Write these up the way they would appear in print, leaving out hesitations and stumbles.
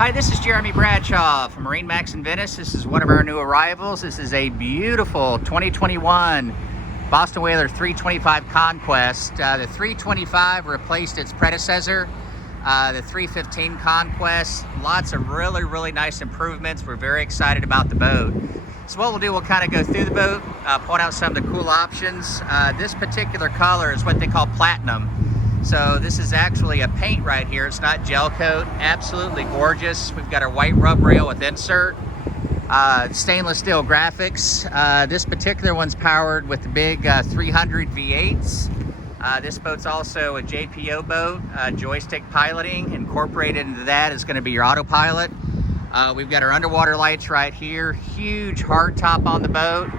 Hi, this is Jeremy Bradshaw from MarineMax in Venice. This is one of our new arrivals. This is a beautiful 2021 Boston Whaler 325 Conquest. The 325 replaced its predecessor, the 315 Conquest. Lots of really nice improvements. We're very excited about the boat. So what we'll do, we'll kind of go through the boat, point out some of the cool options. This particular color is what they call platinum. So this is actually a paint right here. It's not gel coat. Absolutely gorgeous. We've got our white rub rail with insert. Stainless steel graphics. This particular one's powered with the big 300 V8s. This boat's also a JPO boat. Joystick piloting. Incorporated into that is going to be your autopilot. We've got our underwater lights right here. Huge hard top on the boat.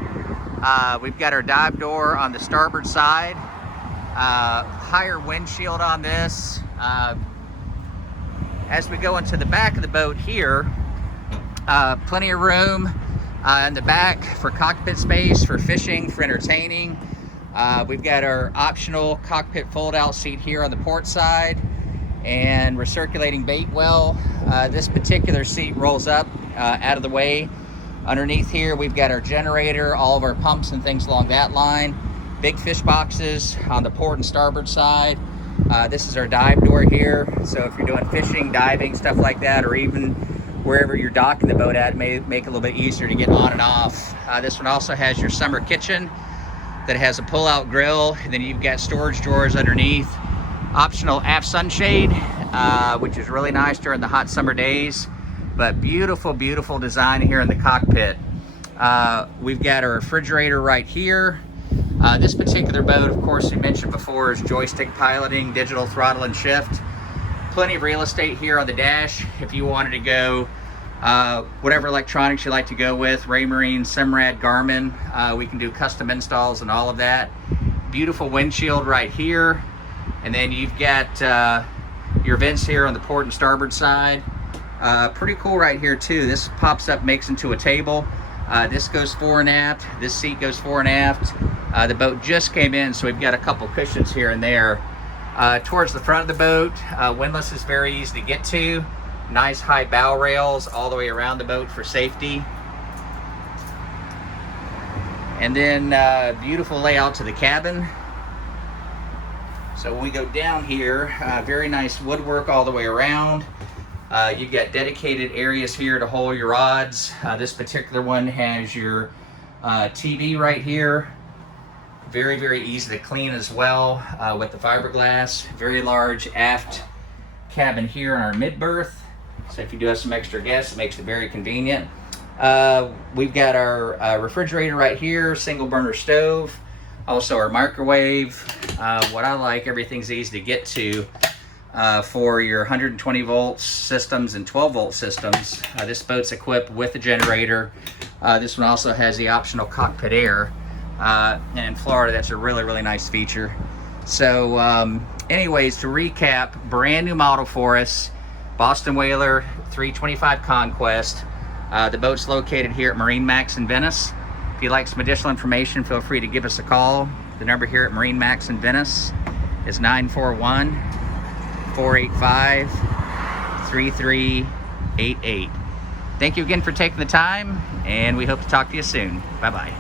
We've got our dive door on the starboard side. Higher windshield on this. As we go into the back of the boat here, plenty of room in the back for cockpit space, for fishing, for entertaining. We've got our optional cockpit fold-out seat here on the port side, and recirculating bait well. This particular seat rolls up out of the way. Underneath here, we've got our generator, all of our pumps and things along that line. Big fish boxes on the port and starboard side. This is our dive door here. So if you're doing fishing, diving, stuff like that, or even wherever you're docking the boat at, it may make it a little bit easier to get on and off. This one also has your summer kitchen that has a pull-out grill, and then you've got storage drawers underneath. Optional aft sunshade, which is really nice during the hot summer days. But beautiful design here in the cockpit. We've got our refrigerator right here. This particular boat, of course, we mentioned before, is joystick piloting, digital throttle and shift. Plenty of real estate here on the dash if you wanted to go whatever electronics you like to go with, Raymarine, Simrad, Garmin. We can do custom installs and all of that. Beautiful windshield right here. And then you've got your vents here on the port and starboard side. Pretty cool right here too. This pops up, makes into a table. This goes fore and aft. This seat goes fore and aft. The boat just came in, so we've got a couple cushions here and there. Towards the front of the boat, windlass is very easy to get to. Nice high bow rails all the way around the boat for safety. And then beautiful layout to the cabin. So when we go down here, very nice woodwork all the way around. You've got dedicated areas here to hold your rods. This particular one has your TV right here. Very easy to clean as well with the fiberglass. Very large aft cabin here in our mid berth. So if you do have some extra guests, it makes it very convenient. We've got our refrigerator right here, single burner stove. Also our microwave. What I like, everything's easy to get to for your 120 volt systems and 12 volt systems. This boat's equipped with a generator. This one also has the optional cockpit air. And in Florida, that's a really nice feature. So anyways, to recap, brand new model for us, Boston Whaler 325 Conquest. The boat's located here at MarineMax in Venice. If you'd like some additional information, feel free to give us a call. The number here at MarineMax in Venice is 941-485-3388. Thank you again for taking the time, and we hope to talk to you soon. Bye-bye.